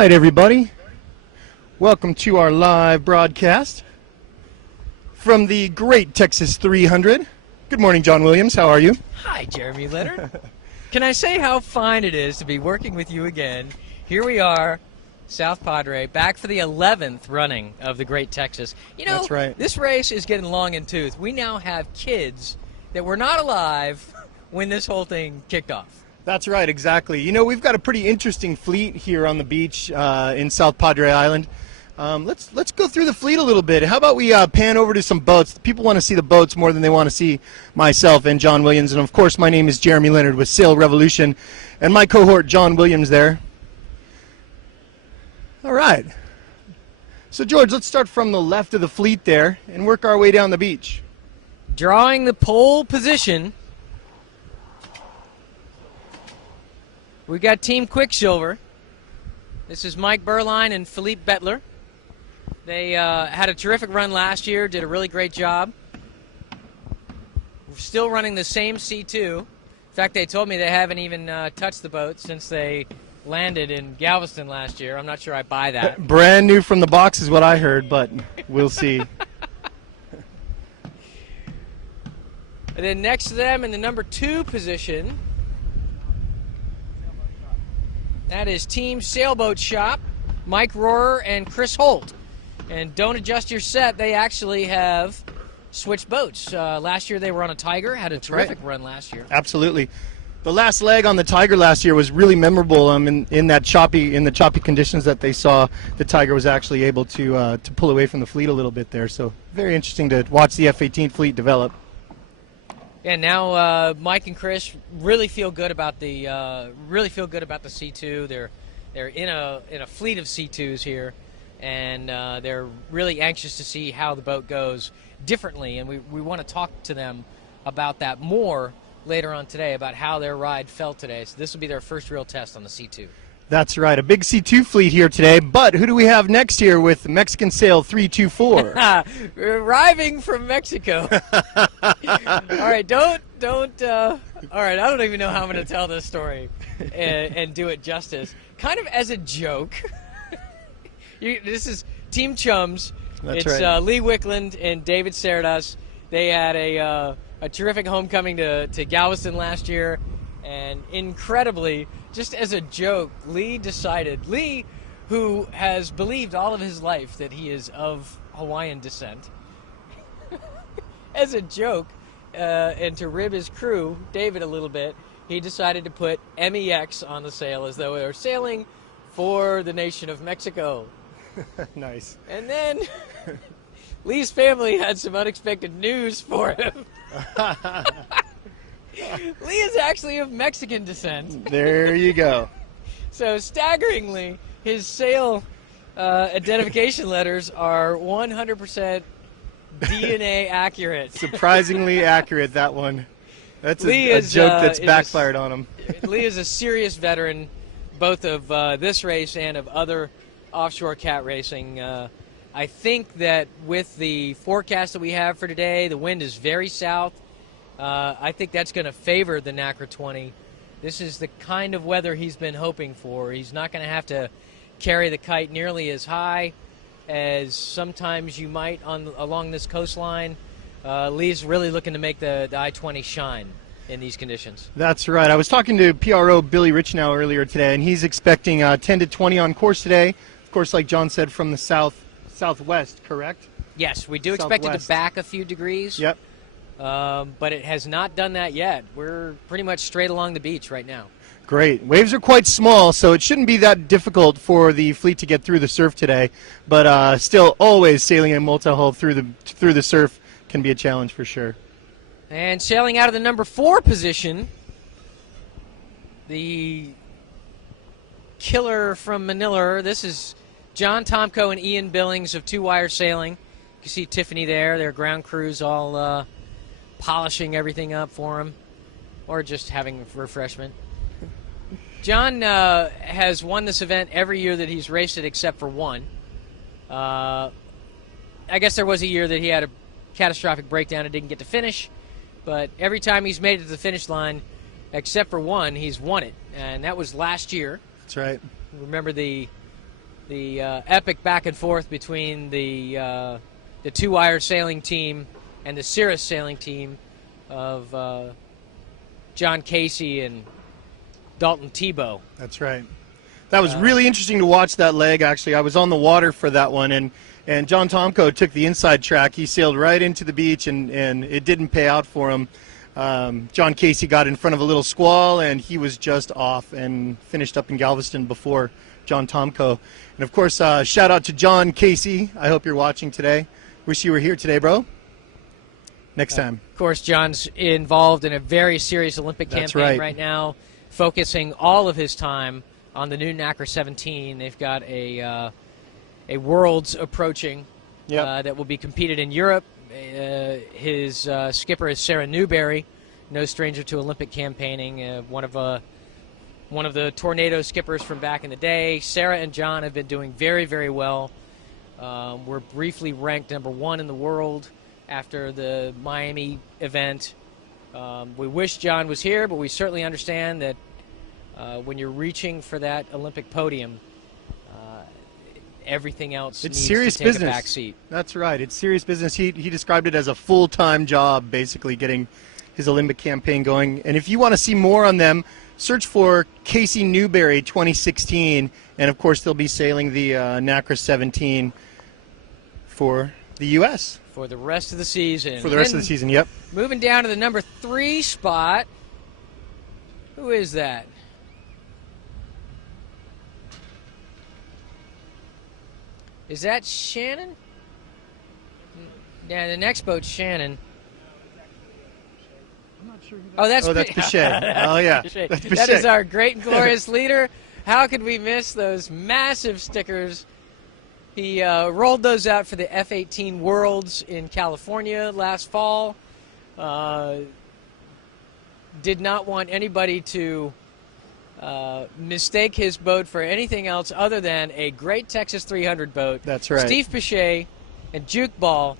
right, everybody. Welcome to our live broadcast from the Great Texas 300. Good morning, John Williams. How are you? Hi, Jeremy Leonard. Can I say how fine it is to be working with you again? Here we are, South Padre, back for the 11th running of the Great Texas. You know, That's right. This race is getting long in tooth. We now have kids that were not alive when this whole thing kicked off. That's right, exactly. You know, we've got a pretty interesting fleet here on the beach in South Padre Island. Let's go through the fleet a little bit. How about we pan over to some boats? People want to see the boats more than they want to see myself and John Williams. And, of course, my name is Jeremy Leonard with Sail Revolution, and my cohort, John Williams, there. All right. So, George, let's start from the left of the fleet there and work our way down the beach. Drawing the pole position, we've got Team Quicksilver. This is Mike Berline and Philippe Bettler. They had a terrific run last year, did a really great job. We're still running the same C2. In fact, they told me they haven't even touched the boat since they landed in Galveston last year. I'm not sure I buy that. Brand new from the box is what I heard, but we'll see. And then next to them in the number 2 position, that is Team Sailboat Shop, Mike Rohrer and Chris Holt. And don't adjust your set, they actually have switched boats. Last year they were on a Tiger, had a terrific run last year. Absolutely. The last leg on the Tiger last year was really memorable. In the choppy conditions that they saw, the Tiger was actually able to pull away from the fleet a little bit there. So very interesting to watch the F-18 fleet develop. And now Mike and Chris really feel good about the C2. They're in a fleet of C2s here, and they're really anxious to see how the boat goes differently. And we want to talk to them about that more later on today, about how their ride felt today. So this will be their first real test on the C2. That's right, a big C2 fleet here today. But who do we have next here with Mexican Sail 324? Arriving from Mexico. All right, don't. All right, I don't even know how I'm going to tell this story and do it justice. Kind of as a joke. This is Team Chums. That's it's right. Lee Wickland and David Cerdas. They had a terrific homecoming to Galveston last year, and incredibly, just as a joke, Lee, who has believed all of his life that he is of Hawaiian descent, as a joke, and to rib his crew, David, a little bit, he decided to put MEX on the sail as though they were sailing for the nation of Mexico. Nice. And then Lee's family had some unexpected news for him. Lee is actually of Mexican descent. There you go. So staggeringly, his sail identification letters are 100% DNA accurate. Surprisingly accurate, that one. That's Lee a joke that's backfired on him. Lee is a serious veteran, both of this race and of other offshore cat racing. I think that with the forecast that we have for today, the wind is very south. I think that's going to favor the NACRA 20. This is the kind of weather he's been hoping for. He's not going to have to carry the kite nearly as high as sometimes you might along this coastline. Lee's really looking to make the I-20 shine in these conditions. That's right. I was talking to PRO Billy Richnow earlier today, and he's expecting 10 to 20 on course today. Of course, like John said, from the southwest, correct? Yes, we do expect it to back a few degrees. Yep. But it has not done that yet. We're pretty much straight along the beach right now. Great. Waves are quite small, so it shouldn't be that difficult for the fleet to get through the surf today. But still, always sailing a multi-hull through the surf can be a challenge for sure. And sailing out of the number 4 position, the killer from Manila. This is John Tomko and Ian Billings of Two Wire Sailing. You can see Tiffany there. Their ground crew's all polishing everything up for him, or just having refreshment. John has won this event every year that he's raced it except for one. I guess there was a year that he had a catastrophic breakdown and didn't get to finish, but every time he's made it to the finish line, except for one, he's won it, and that was last year. That's right. Remember the the epic back and forth between the two-wire sailing team and the Cirrus sailing team of John Casey and Dalton Tebow. That's right. That was really interesting to watch that leg, actually. I was on the water for that one, and John Tomko took the inside track. He sailed right into the beach, and it didn't pay out for him. John Casey got in front of a little squall, and he was just off and finished up in Galveston before John Tomko. And, of course, shout out to John Casey. I hope you're watching today. Wish you were here today, bro. Next time. Of course, John's involved in a very serious Olympic campaign right now, focusing all of his time on the new NACRA 17. They've got a Worlds approaching that will be competed in Europe. His skipper is Sarah Newberry, no stranger to Olympic campaigning, one of the Tornado skippers from back in the day. Sarah and John have been doing very, very well. We're briefly ranked #1 in the world after the Miami event. We wish John was here, but we certainly understand that when you're reaching for that Olympic podium, everything else needs serious to take business. a back seat. That's right. It's serious business. He described it as a full-time job, basically getting his Olympic campaign going. And if you want to see more on them, search for Casey Newberry 2016. And, of course, they'll be sailing the NACRA 17 for the U.S. For the rest of the season. For the rest of the season, yep. Moving down to the #3 spot. Who is that? Is that Shannon? Yeah, the next boat's Shannon. I'm not sure who that Oh, that's Pichet. Oh, yeah. Pichet. That's That Pichet. is our great and glorious leader. How could we miss those massive stickers? He rolled those out for the F-18 Worlds in California last fall. Did not want anybody to mistake his boat for anything else other than a great Texas 300 boat. That's right. Steve Pichet and Juke Ball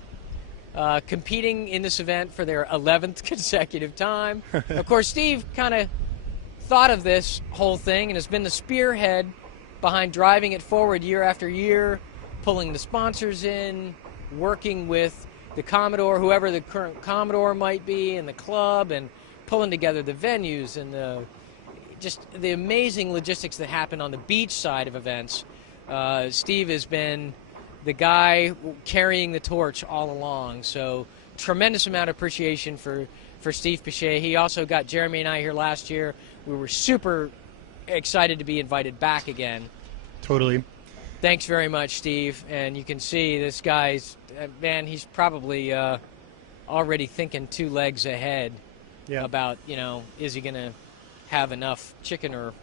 competing in this event for their 11th consecutive time. Of course, Steve kind of thought of this whole thing and has been the spearhead behind driving it forward year after year, pulling the sponsors in, working with the Commodore, whoever the current Commodore might be, and the club, and pulling together the venues and just the amazing logistics that happen on the beach side of events. Steve has been the guy carrying the torch all along, so tremendous amount of appreciation for Steve Pichet. He also got Jeremy and I here last year. We were super excited to be invited back again. Totally. Thanks very much, Steve. And you can see this guy's, man, he's probably already thinking 2 legs ahead about, is he going to have enough chicken or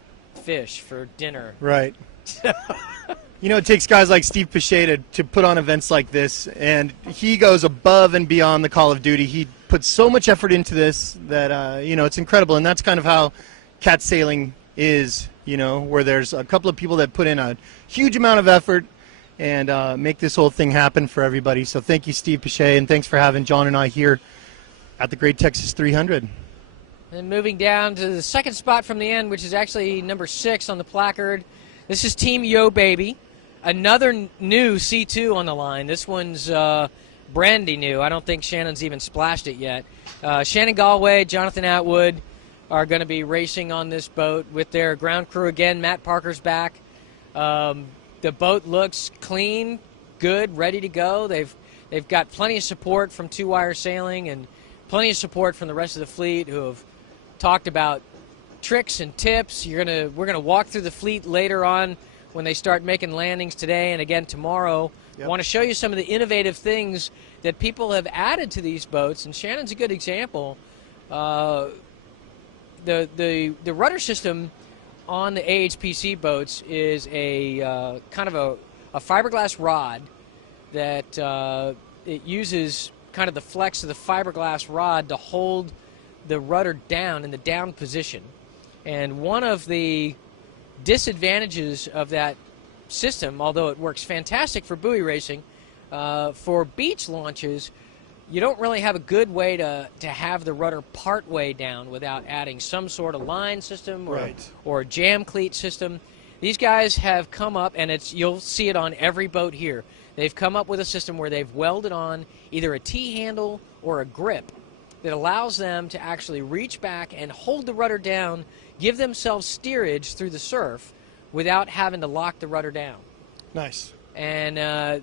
fish for dinner? Right. It takes guys like Steve Pichet to put on events like this, and he goes above and beyond the call of duty. He puts so much effort into this that, it's incredible. And that's kind of how cat sailing is, where there's a couple of people that put in a huge amount of effort and make this whole thing happen for everybody. So thank you, Steve Pichet, and thanks for having John and I here at the Great Texas 300. And moving down to the second spot from the end, which is actually #6 on the placard. This is Team Yo Baby. Another new C2 on the line. This one's brandy new. I don't think Shannon's even splashed it yet. Shannon Galway, Jonathan Atwood are going to be racing on this boat with their ground crew again. Matt Parker's back. The boat looks clean, good, ready to go. They've got plenty of support from Two Wire Sailing and plenty of support from the rest of the fleet who have talked about tricks and tips. We're gonna walk through the fleet later on when they start making landings today and again tomorrow. Yep. I want to show you some of the innovative things that people have added to these boats, and Shannon's a good example. The rudder system on the AHPC boats is a kind of a fiberglass rod that it uses kind of the flex of the fiberglass rod to hold the rudder down in the down position. And one of the disadvantages of that system, although it works fantastic for buoy racing, for beach launches, you don't really have a good way to have the rudder part way down without adding some sort of line system or a jam cleat system. These guys have come up, and you'll see it on every boat here. They've come up with a system where they've welded on either a T-handle or a grip that allows them to actually reach back and hold the rudder down, give themselves steerage through the surf without having to lock the rudder down. Nice. And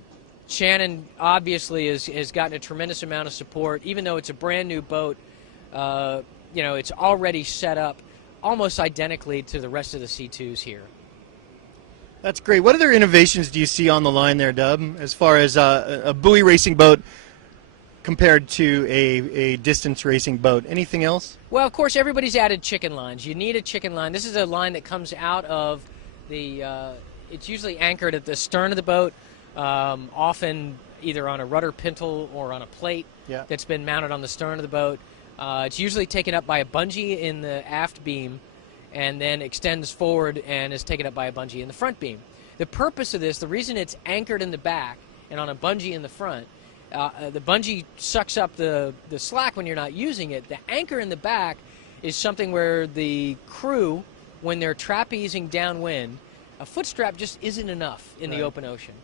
Shannon obviously has gotten a tremendous amount of support, even though it's a brand new boat. It's already set up almost identically to the rest of the C2s here. That's great. What other innovations do you see on the line there, Dub, as far as a buoy racing boat compared to a distance racing boat? Anything else? Well, of course, everybody's added chicken lines. You need a chicken line. This is a line that comes out of it's usually anchored at the stern of the boat, often either on a rudder pintle or on a plate that's been mounted on the stern of the boat. It's usually taken up by a bungee in the aft beam and then extends forward and is taken up by a bungee in the front beam. The purpose of this, the reason it's anchored in the back and on a bungee in the front, the bungee sucks up the slack when you're not using it. The anchor in the back is something where the crew, when they're trapezing downwind, a foot strap just isn't enough in the open ocean.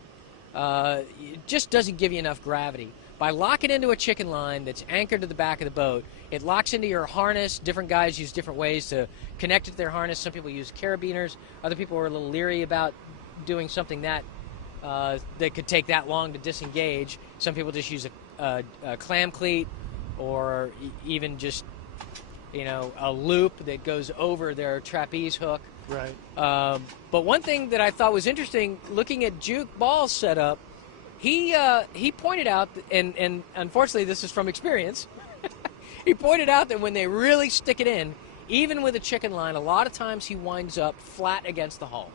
It just doesn't give you enough gravity. By locking into a chicken line that's anchored to the back of the boat, it locks into your harness. Different guys use different ways to connect it to their harness. Some people use carabiners. Other people are a little leery about doing something that could take that long to disengage. Some people just use a clam cleat or even just a loop that goes over their trapeze hook. Right. But one thing that I thought was interesting, looking at Juke Ball's setup, he pointed out, and unfortunately this is from experience, he pointed out that when they really stick it in, even with a chicken line, a lot of times he winds up flat against the hull.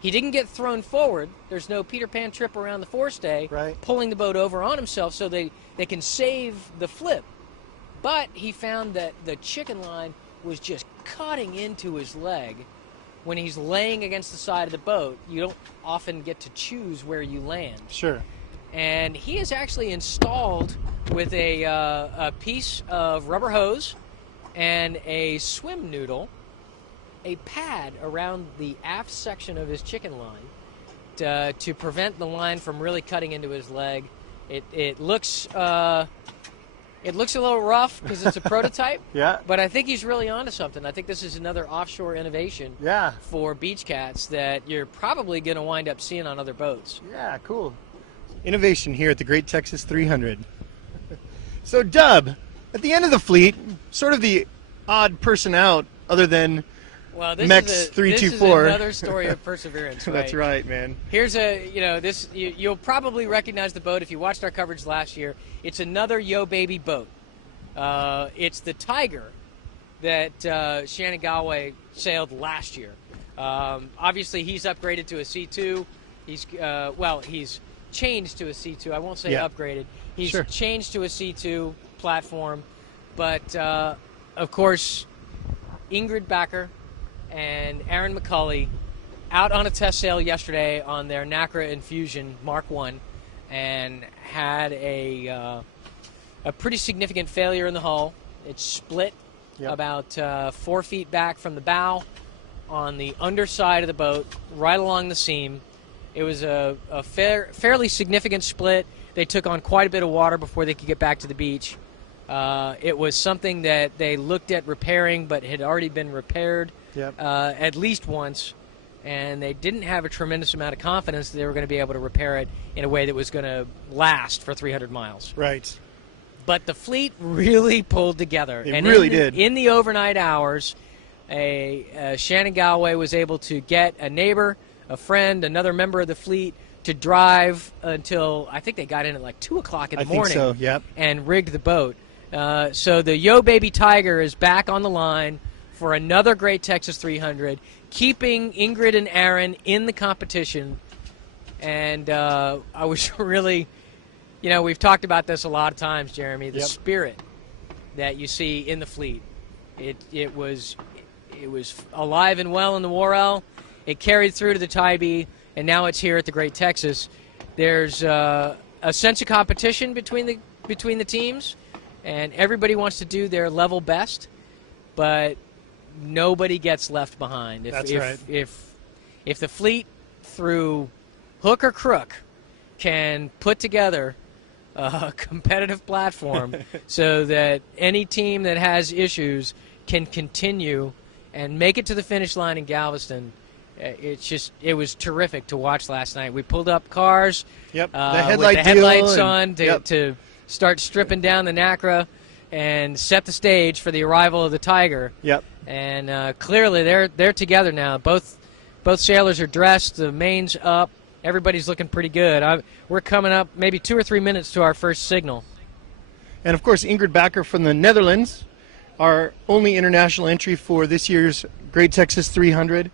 He didn't get thrown forward. There's no Peter Pan trip around the forestay, pulling the boat over on himself so they can save the flip. But he found that the chicken line was just cutting into his leg when he's laying against the side of the boat. You don't often get to choose where you land. Sure. And he is actually installed with a piece of rubber hose and a swim noodle, a pad around the aft section of his chicken line to prevent the line from really cutting into his leg. It looks a little rough because it's a prototype. But I think he's really onto something. I think this is another offshore innovation for beach cats that you're probably going to wind up seeing on other boats. Yeah, cool. Innovation here at the Great Texas 300. So, Dub, at the end of the fleet, sort of the odd person out, other than Mex 324. This is another story of perseverance. Right? That's right, man. Here's you'll probably recognize the boat if you watched our coverage last year. It's another Yo Baby boat. It's the Tiger that Shannon Galway sailed last year. Obviously, he's upgraded to a C2. He's changed to a C2. I won't say upgraded. He's changed to a C2 platform. But, of course, Ingrid Backer and Aaron McCulley out on a test sail yesterday on their NACRA Infusion Mark I and had a pretty significant failure in the hull. It split about 4 feet back from the bow on the underside of the boat, right along the seam. It was a fairly significant split. They took on quite a bit of water before they could get back to the beach. It was something that they looked at repairing but had already been repaired at least once, and they didn't have a tremendous amount of confidence that they were going to be able to repair it in a way that was going to last for 300 miles. Right. But the fleet really pulled together. It really did. In the overnight hours, Shannon Galway was able to get a neighbor, a friend, another member of the fleet to drive until, I think they got in at like 2 o'clock in the morning. I think so, yep. And rigged the boat. So the Yo Baby Tiger is back on the line for another Great Texas 300, keeping Ingrid and Aaron in the competition. And I was really, we've talked about this a lot of times, Jeremy, the spirit that you see in the fleet. It was alive and well in the Worrell. It carried through to the Tybee, and now it's here at the Great Texas. There's a sense of competition between the teams, and everybody wants to do their level best, but nobody gets left behind. That's right. if the fleet, through hook or crook, can put together a competitive platform so that any team that has issues can continue and make it to the finish line in Galveston, it was terrific to watch last night. We pulled up cars Yep. with the headlights on yep. to start stripping down the NACRA and set the stage for the arrival of the Tiger. Yep. And clearly they're together now. Both sailors are dressed, the main's up, everybody's looking pretty good. We're coming up maybe 2 or 3 minutes to our first signal. And of course, Ingrid Bakker from the Netherlands, our only international entry for this year's Great Texas 300.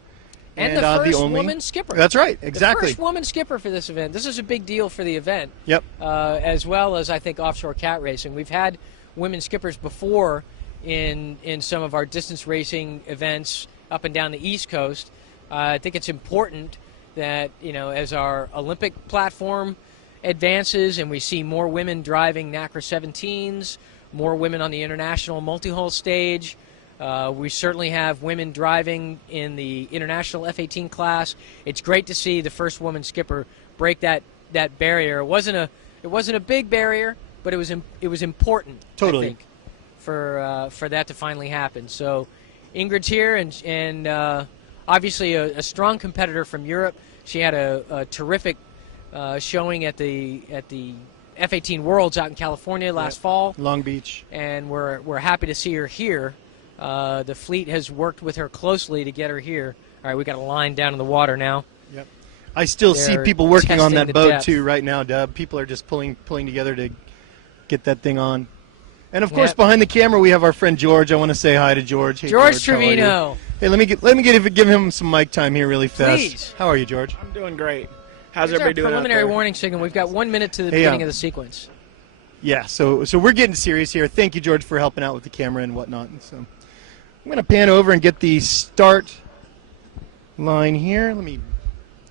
And the first woman skipper. That's right, exactly. The first woman skipper for this event. This is a big deal for the event. Yep. As well as, I think, offshore cat racing. We've had women skippers before in some of our distance racing events up and down the East Coast. I think it's important that, as our Olympic platform advances and we see more women driving NACRA 17s, more women on the international multi-hull stage. We certainly have women driving in the international F-18 class. It's great to see the first woman skipper break that barrier. It wasn't a big barrier, but it was important. Totally. I think, for that to finally happen. So Ingrid's here, and obviously a strong competitor from Europe. She had a terrific showing at the F-18 Worlds out in California last fall. Long Beach. And we're happy to see her here. The fleet has worked with her closely to get her here. All right, we got a line down in the water now. Yep. I still see They're people working on testing that the boat depth. too right now, Dub. People are just pulling together to get that thing on. And of course, Yep. behind the camera, we have our friend George. I want to say hi to George. Hey, George how are you? Trevino. Hey, let me give him some mic time here really fast. Please. How are you, George? I'm doing great. How's Here's our everybody doing out preliminary there? warning signal. We've got 1 minute to the Hey, beginning of the sequence. Yeah, so we're getting serious here. Thank you, George, for helping out with the camera and whatnot. And so I'm going to pan over and get the start line here.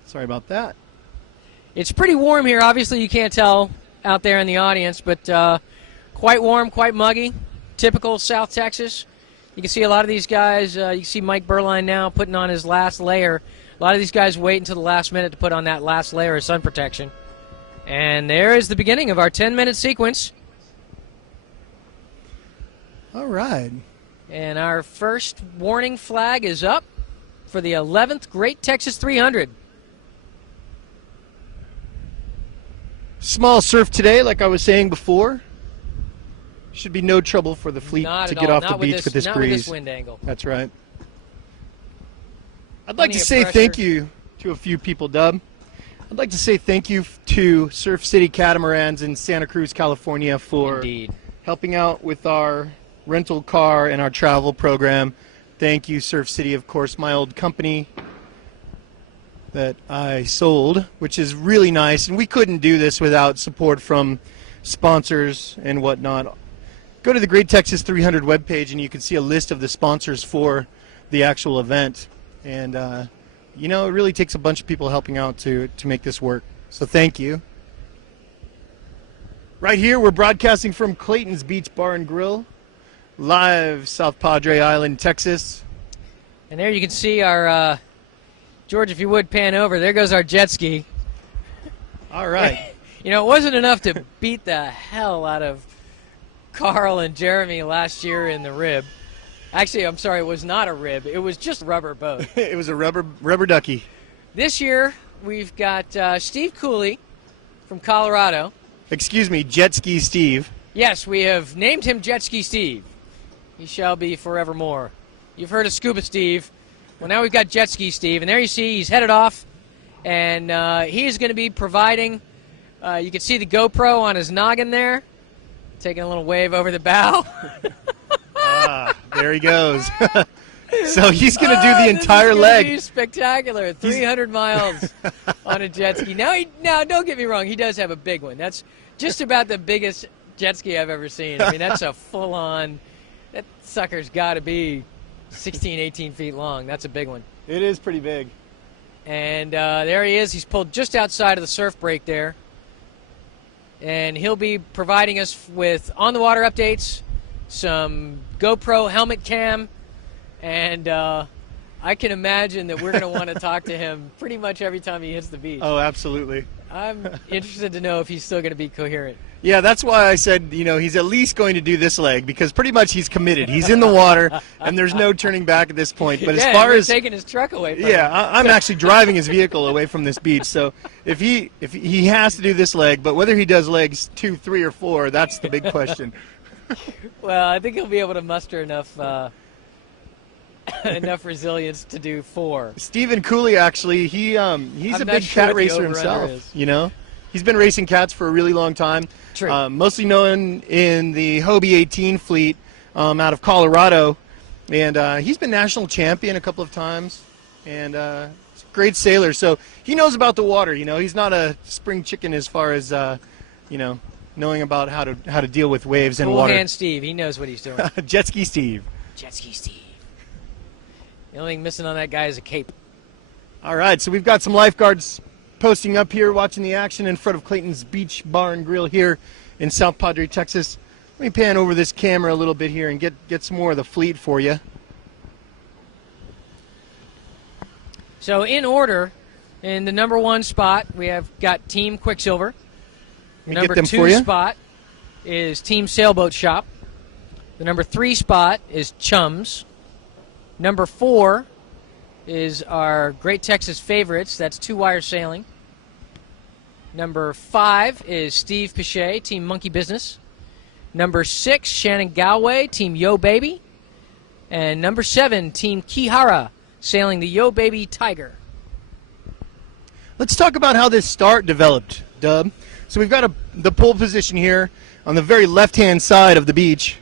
Sorry about that. It's pretty warm here. Obviously, you can't tell out there in the audience, but quite warm, quite muggy. Typical South Texas. You can see a lot of these guys. You can see Mike Berline now putting on his last layer. A lot of these guys wait until the last minute to put on that last layer of sun protection. And there is the beginning of our 10-minute sequence. All right. And our first warning flag is up for the 11th Great Texas 300. Small surf today, like I was saying before. Should be no trouble for the fleet Not to at get all. off the Not with beach with this not breeze. with this wind angle. That's right. I'd like Plenty to of say pressure. thank you to a few people, Dub. I'd like to say thank you to Surf City Catamarans in Santa Cruz, California for Indeed. helping out with our rental car and our travel program. Thank you, Surf City, of course, my old company that I sold, which is really nice. And we couldn't do this without support from sponsors and whatnot. Go to the Great Texas 300 webpage and you can see a list of the sponsors for the actual event. And, it really takes a bunch of people helping out to make this work. So thank you. Right here, we're broadcasting from Clayton's Beach Bar and Grill, live South Padre Island, Texas. And there you can see our, George, if you would pan over, there goes our jet ski. All right. It wasn't enough to beat the hell out of Carl and Jeremy last year in the rib. Actually, I'm sorry, it was not a rib. It was just a rubber boat. It was a rubber ducky. This year, we've got Steve Cooley from Colorado. Excuse me, Jet Ski Steve. Yes, we have named him Jet Ski Steve. He shall be forevermore. You've heard of Scuba Steve. Well, now we've got Jet Ski Steve, and there you see he's headed off, and he's going to be providing. You can see the GoPro on his noggin there, taking a little wave over the bow. There he goes. So he's going to do the entire leg. He's spectacular. 300 miles on a jet ski. Now, don't get me wrong. He does have a big one. That's just about the biggest jet ski I've ever seen. I mean, that's a full-on. That sucker's got to be 16, 18 feet long. That's a big one. It is pretty big. And there he is. He's pulled just outside of the surf break there. And he'll be providing us with on-the-water updates, some GoPro helmet cam, and I can imagine that we're going to want to talk to him pretty much every time he hits the beach. Oh, absolutely. I'm interested to know if he's still going to be coherent. Yeah, that's why I said, he's at least going to do this leg because pretty much he's committed. He's in the water, and there's no turning back at this point. But yeah, as far as taking his truck away from him. yeah, I'm actually driving his vehicle away from this beach. So if he has to do this leg, but whether he does legs 2, 3, or 4, that's the big question. Well, I think he'll be able to muster enough enough resilience to do 4. Stephen Cooley, actually, he's I'm a not big sure cat what the racer over-under himself. is. He's been racing cats for a really long time. True. Mostly known in the Hobie 18 fleet out of Colorado. And he's been national champion a couple of times. And he's a great sailor. So he knows about the water. He's not a spring chicken as far as, knowing about how to deal with waves and Cool water. hand Steve. He knows what he's doing. Jet ski Steve. Jet ski Steve. The only thing missing on that guy is a cape. All right, so we've got some lifeguards posting up here, watching the action in front of Clayton's Beach Bar and Grill here in South Padre, Texas. Let me pan over this camera a little bit here and get some more of the fleet for you. So in order, in the number 1 spot, we have got Team Quicksilver. Let me Number get them 2 for you. spot is Team Sailboat Shop. The number 3 spot is Chums. Number 4 is our Great Texas Favorites. That's Two Wire Sailing. Number 5 is Steve Pichet, Team Monkey Business. Number 6, Shannon Galway, Team Yo Baby. And number 7, Team Kihara, sailing the Yo Baby Tiger. Let's talk about how this start developed, Dub. So we've got the pole position here on the very left-hand side of the beach.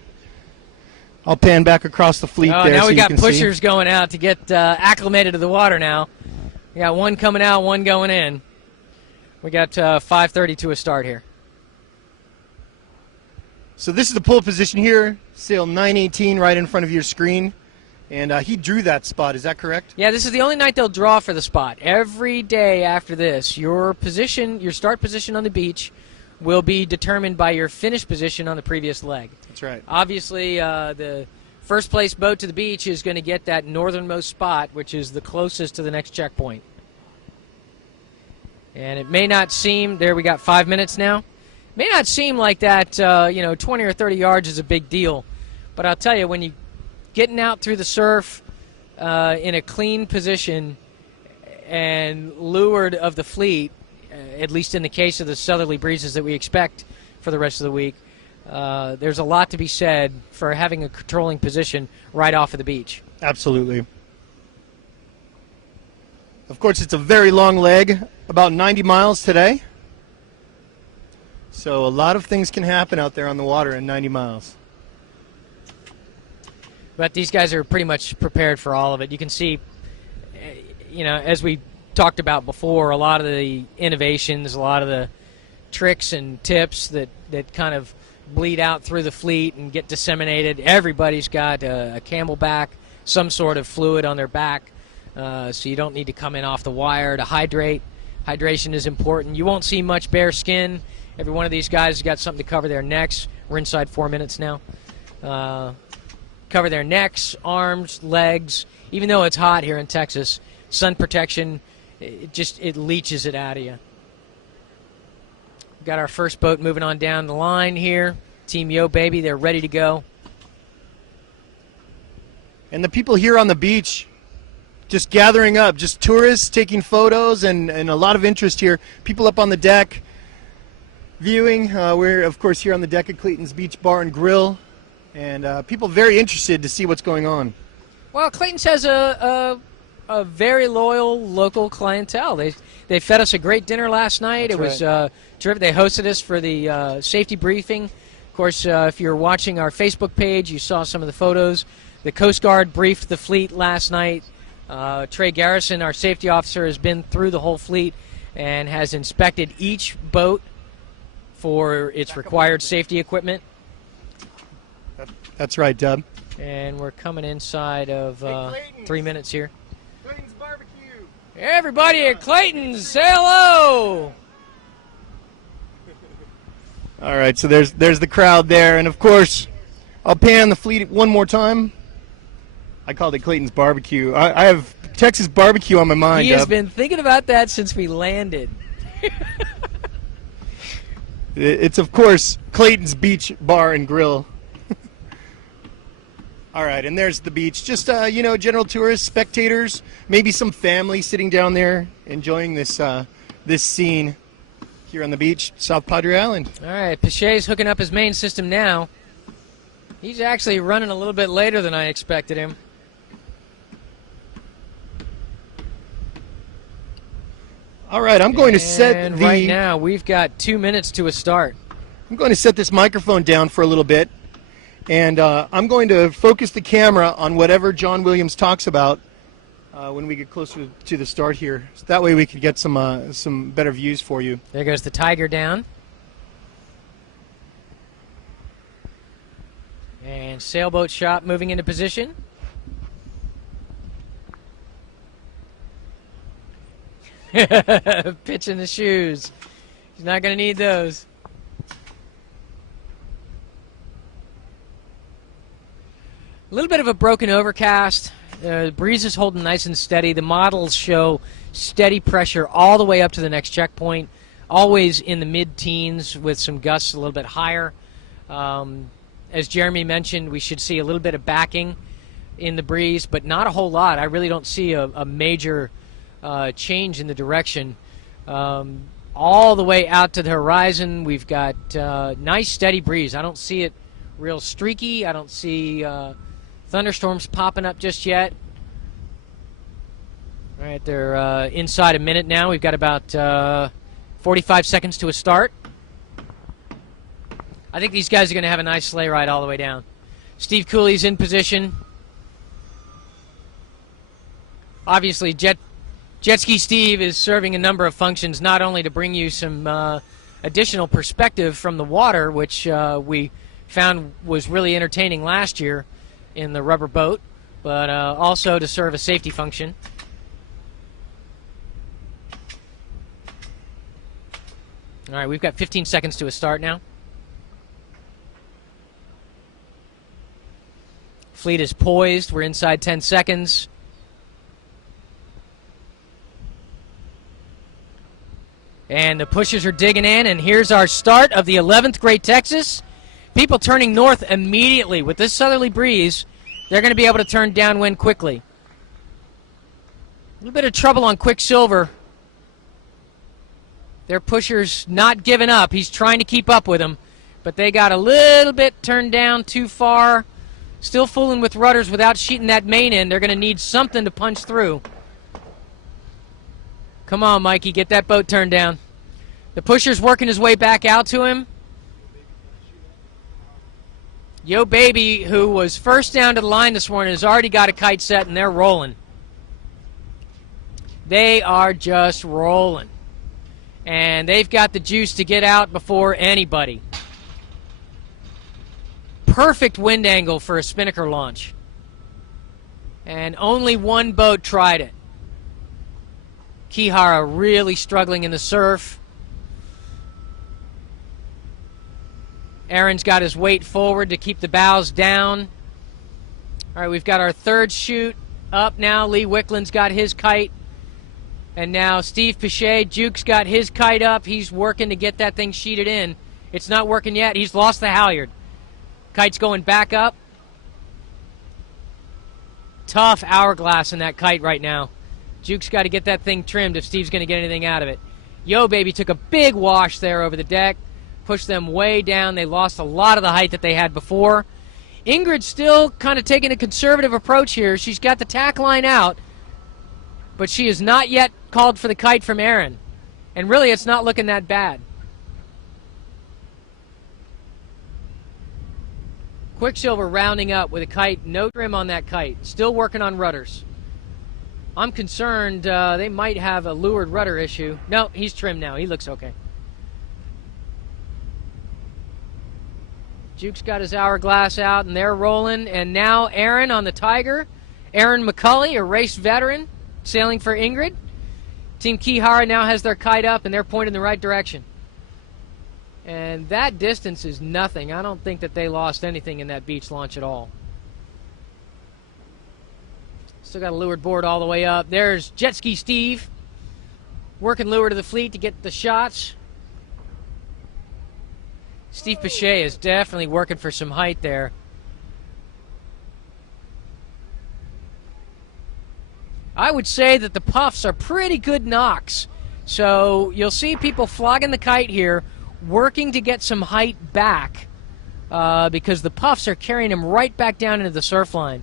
I'll pan back across the fleet there now so we you got can pushers see. going out to get acclimated to the water now. We got one coming out, one going in. We got 5:30 to a start here. So this is the pole position here, sail 918 right in front of your screen. And he drew that spot, is that correct? Yeah, this is the only night they'll draw for the spot. Every day after this, your start position on the beach will be determined by your finish position on the previous leg. That's right. Obviously, the first place boat to the beach is going to get that northernmost spot, which is the closest to the next checkpoint. And it may not seem, there we got 5 minutes now. It may not seem like that, 20 or 30 yards is a big deal. But I'll tell you, when you getting out through the surf in a clean position and lured of the fleet, at least in the case of the southerly breezes that we expect for the rest of the week, there's a lot to be said for having a controlling position right off of the beach. Absolutely. Of course, it's a very long leg, about 90 miles today. So a lot of things can happen out there on the water in 90 miles. But these guys are pretty much prepared for all of it. You can see, as we talked about before, a lot of the innovations, a lot of the tricks and tips that kind of bleed out through the fleet and get disseminated. Everybody's got a Camelback, some sort of fluid on their back, so you don't need to come in off the wire to hydrate. Hydration is important. You won't see much bare skin. Every one of these guys has got something to cover their necks. We're inside 4 minutes now. Cover their necks, arms, legs. Even though it's hot here in Texas, sun protection, it leaches it out of you. Got our first boat moving on down the line here. Team Yo Baby, they're ready to go. And the people here on the beach just gathering up, just tourists taking photos and a lot of interest here. People up on the deck viewing. We're, of course, here on the deck at Clayton's Beach Bar and Grill. And people very interested to see what's going on. Well, Clayton's has a very loyal local clientele. They fed us a great dinner last night. That's it was right. terrific. They hosted us for the safety briefing. Of course, if you're watching our Facebook page, you saw some of the photos. The Coast Guard briefed the fleet last night. Trey Garrison, our safety officer, has been through the whole fleet and has inspected each boat for its required safety equipment. That's right, Dub. And we're coming inside of 3 minutes here. Clayton's Barbecue. Everybody at Clayton's, say hello! All right, so there's the crowd there. And, of course, I'll pan the fleet one more time. I called it Clayton's barbecue. I have Texas barbecue on my mind. He has Dub. been thinking about that since we landed. It's, of course, Clayton's Beach Bar and Grill. All right, and there's the beach. Just, general tourists, spectators, maybe some family sitting down there enjoying this scene here on the beach, South Padre Island. All right, Pichet's hooking up his main system now. He's actually running a little bit later than I expected him. All right, I'm going to set And the... right now, we've got 2 minutes to a start. I'm going to set this microphone down for a little bit, and I'm going to focus the camera on whatever John Williams talks about when we get closer to the start here. So that way we can get some better views for you. There goes the Tiger down. And sailboat shot moving into position. Pitching the shoes. He's not going to need those. A little bit of a broken overcast. The breeze is holding nice and steady. The models show steady pressure all the way up to the next checkpoint, always in the mid-teens with some gusts a little bit higher. As Jeremy mentioned, we should see a little bit of backing in the breeze, but not a whole lot. I really don't see a major change in the direction. All the way out to the horizon, we've got nice steady breeze. I don't see it real streaky. I don't see thunderstorms popping up just yet. All right, they're inside a minute now. We've got about 45 seconds to a start. I think these guys are going to have a nice sleigh ride all the way down. Steve Cooley's in position. Obviously, Jet Ski Steve is serving a number of functions, not only to bring you some additional perspective from the water, which we found was really entertaining last year in the rubber boat, but also to serve a safety function. All right, we've got 15 seconds to a start now. Fleet is poised. We're inside 10 seconds. And the pushers are digging in, and here's our start of the 11th Great Texas. People turning north immediately. With this southerly breeze, they're going to be able to turn downwind quickly. A little bit of trouble on Quicksilver. Their pusher's not giving up. He's trying to keep up with them, but they got a little bit turned down too far. Still fooling with rudders without sheeting that main end. They're going to need something to punch through. Come on, Mikey, get that boat turned down. The pusher's working his way back out to him. Yo Baby, who was first down to the line this morning, has already got a kite set, and they're rolling. They are just rolling. And they've got the juice to get out before anybody. Perfect wind angle for a spinnaker launch. And only one boat tried it. Kihara really struggling in the surf. Aaron's got his weight forward to keep the bows down. All right, we've got our third chute up now. Lee Wickland's got his kite. And now Steve Pichet, Juke's got his kite up. He's working to get that thing sheeted in. It's not working yet. He's lost the halyard. Kite's going back up. Tough hourglass in that kite right now. Juke's got to get that thing trimmed if Steve's going to get anything out of it. Yo Baby took a big wash there over the deck. Pushed them way down. They lost a lot of the height that they had before. Ingrid's still kind of taking a conservative approach here. She's got the tack line out, but she has not yet called for the kite from Aaron. And really, it's not looking that bad. Quicksilver rounding up with a kite, no trim on that kite. Still working on rudders. I'm concerned they might have a leeward rudder issue. No, he's trimmed now. He looks okay. Juke's got his hourglass out, and they're rolling. And now Aaron on the Tiger. Aaron McCulley, a race veteran, sailing for Ingrid. Team Kihara now has their kite up, and they're pointing the right direction. And that distance is nothing. I don't think that they lost anything in that beach launch at all. Still got a leeward board all the way up. There's Jet Ski Steve working lure to the fleet to get the shots. Steve Pache is definitely working for some height there. I would say that the puffs are pretty good knocks. So you'll see people flogging the kite here, working to get some height back because the puffs are carrying him right back down into the surf line.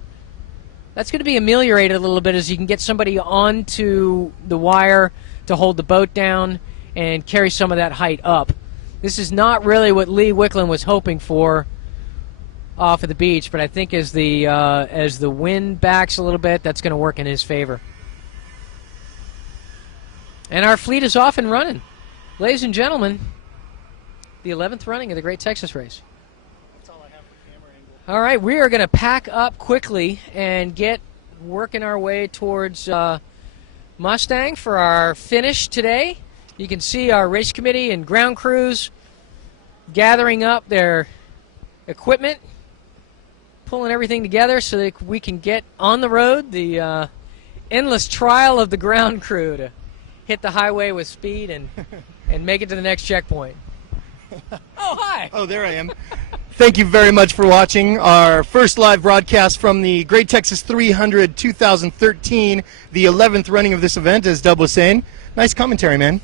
That's going to be ameliorated a little bit as you can get somebody onto the wire to hold the boat down and carry some of that height up. This is not really what Lee Wicklund was hoping for off of the beach, but I think as the wind backs a little bit, that's going to work in his favor. And our fleet is off and running. Ladies and gentlemen, the 11th running of the Great Texas Race. That's all I have for camera angle. All right, we are going to pack up quickly and get working our way towards Mustang for our finish today. You can see our race committee and ground crews gathering up their equipment, pulling everything together so that we can get on the road. The endless trial of the ground crew to hit the highway with speed and make it to the next checkpoint. Oh, hi. Oh, there I am. Thank you very much for watching our first live broadcast from the Great Texas 300 2013, the 11th running of this event, as Dub was saying. Nice commentary, man.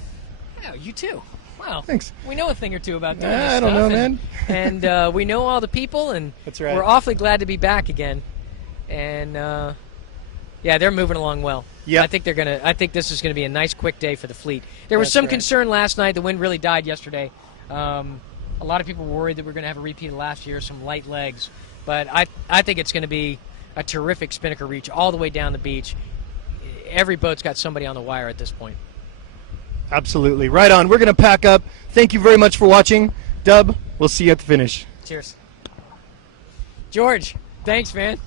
Yeah, you too. Wow. Thanks. We know a thing or two about doing this I don't know, stuff, man. And we know all the people, and That's right. we're awfully glad to be back again. And yeah, they're moving along well. Yep. I think this is gonna be a nice, quick day for the fleet. There was That's some right. concern last night. The wind really died yesterday. A lot of people were worried that we're gonna have a repeat of last year, some light legs. But I think it's gonna be a terrific spinnaker reach all the way down the beach. Every boat's got somebody on the wire at this point. Absolutely. Right on. We're going to pack up. Thank you very much for watching. Dub, we'll see you at the finish. Cheers. George, thanks, man.